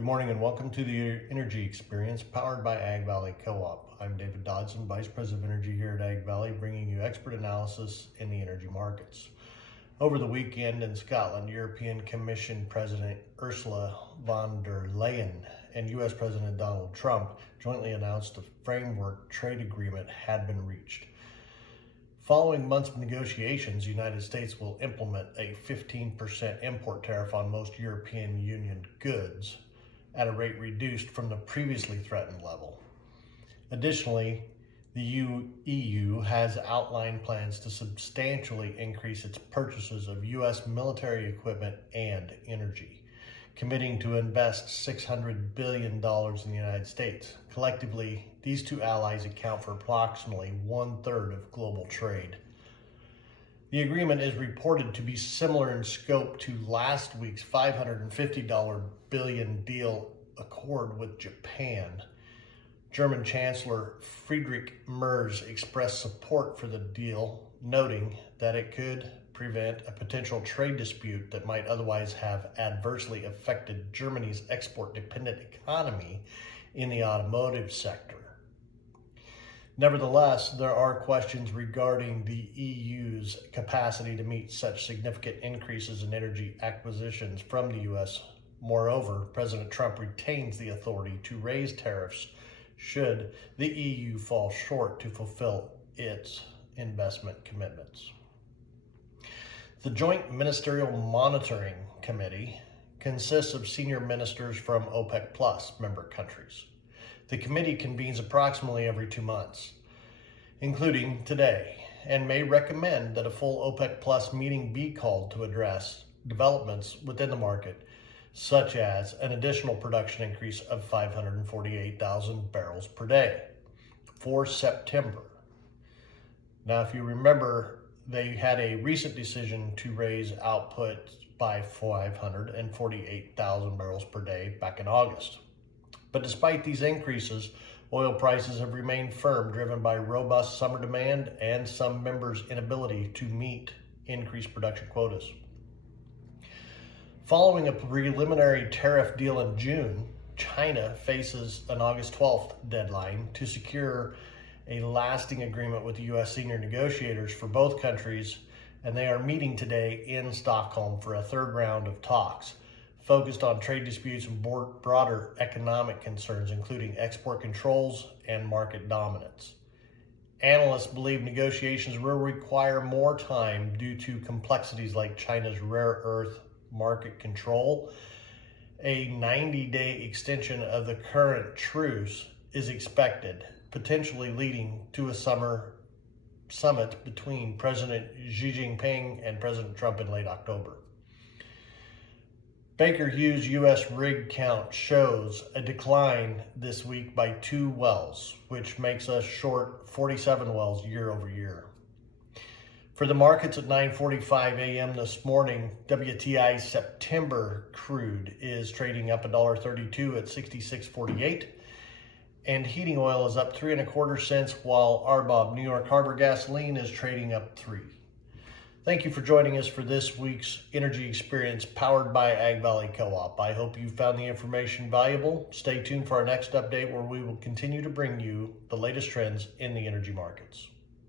Good morning and welcome to the Energy Experience powered by Ag Valley Co-op. I'm David Dodson, Vice President of Energy here at Ag Valley, bringing you expert analysis in the energy markets. Over the weekend in Scotland, European Commission President Ursula von der Leyen and U.S. President Donald Trump jointly announced a framework trade agreement had been reached. Following months of negotiations, the United States will implement a 15% import tariff on most European Union goods at a rate reduced from the previously threatened level. Additionally, the EU has outlined plans to substantially increase its purchases of U.S. military equipment and energy, committing to invest $600 billion in the United States. Collectively, these two allies account for approximately 1/3 of global trade. The agreement is reported to be similar in scope to last week's $550 billion deal accord with Japan. German Chancellor Friedrich Merz expressed support for the deal, noting that it could prevent a potential trade dispute that might otherwise have adversely affected Germany's export-dependent economy in the automotive sector. Nevertheless, there are questions regarding the EU's capacity to meet such significant increases in energy acquisitions from the U.S. Moreover, President Trump retains the authority to raise tariffs should the EU fall short to fulfill its investment commitments. The Joint Ministerial Monitoring Committee consists of senior ministers from OPEC Plus member countries. The committee convenes approximately every 2 months, including today, and may recommend that a full OPEC Plus meeting be called to address developments within the market, such as an additional production increase of 548,000 barrels per day for September. Now, if you remember, they had a recent decision to raise output by 548,000 barrels per day back in August. But despite these increases, oil prices have remained firm, driven by robust summer demand and some members' inability to meet increased production quotas. Following a preliminary tariff deal in June, China faces an August 12th deadline to secure a lasting agreement with the U.S. senior negotiators for both countries, and they are meeting today in Stockholm for a third round of talks focused on trade disputes and broader economic concerns, including export controls and market dominance. Analysts believe negotiations will require more time due to complexities like China's rare earth market control. A 90-day extension of the current truce is expected, potentially leading to a summer summit between President Xi Jinping and President Trump in late October. Baker Hughes' U.S. rig count shows a decline this week by 2 wells, which makes us short 47 wells year over year. For the markets at 9:45 a.m. this morning, WTI September crude is trading up $1.32 at 66.48, and heating oil is up 3 1/4 cents, while RBOB New York Harbor gasoline is trading up 3. Thank you for joining us for this week's Energy Experience powered by Ag Valley Co-op. I hope you found the information valuable. Stay tuned for our next update, where we will continue to bring you the latest trends in the energy markets.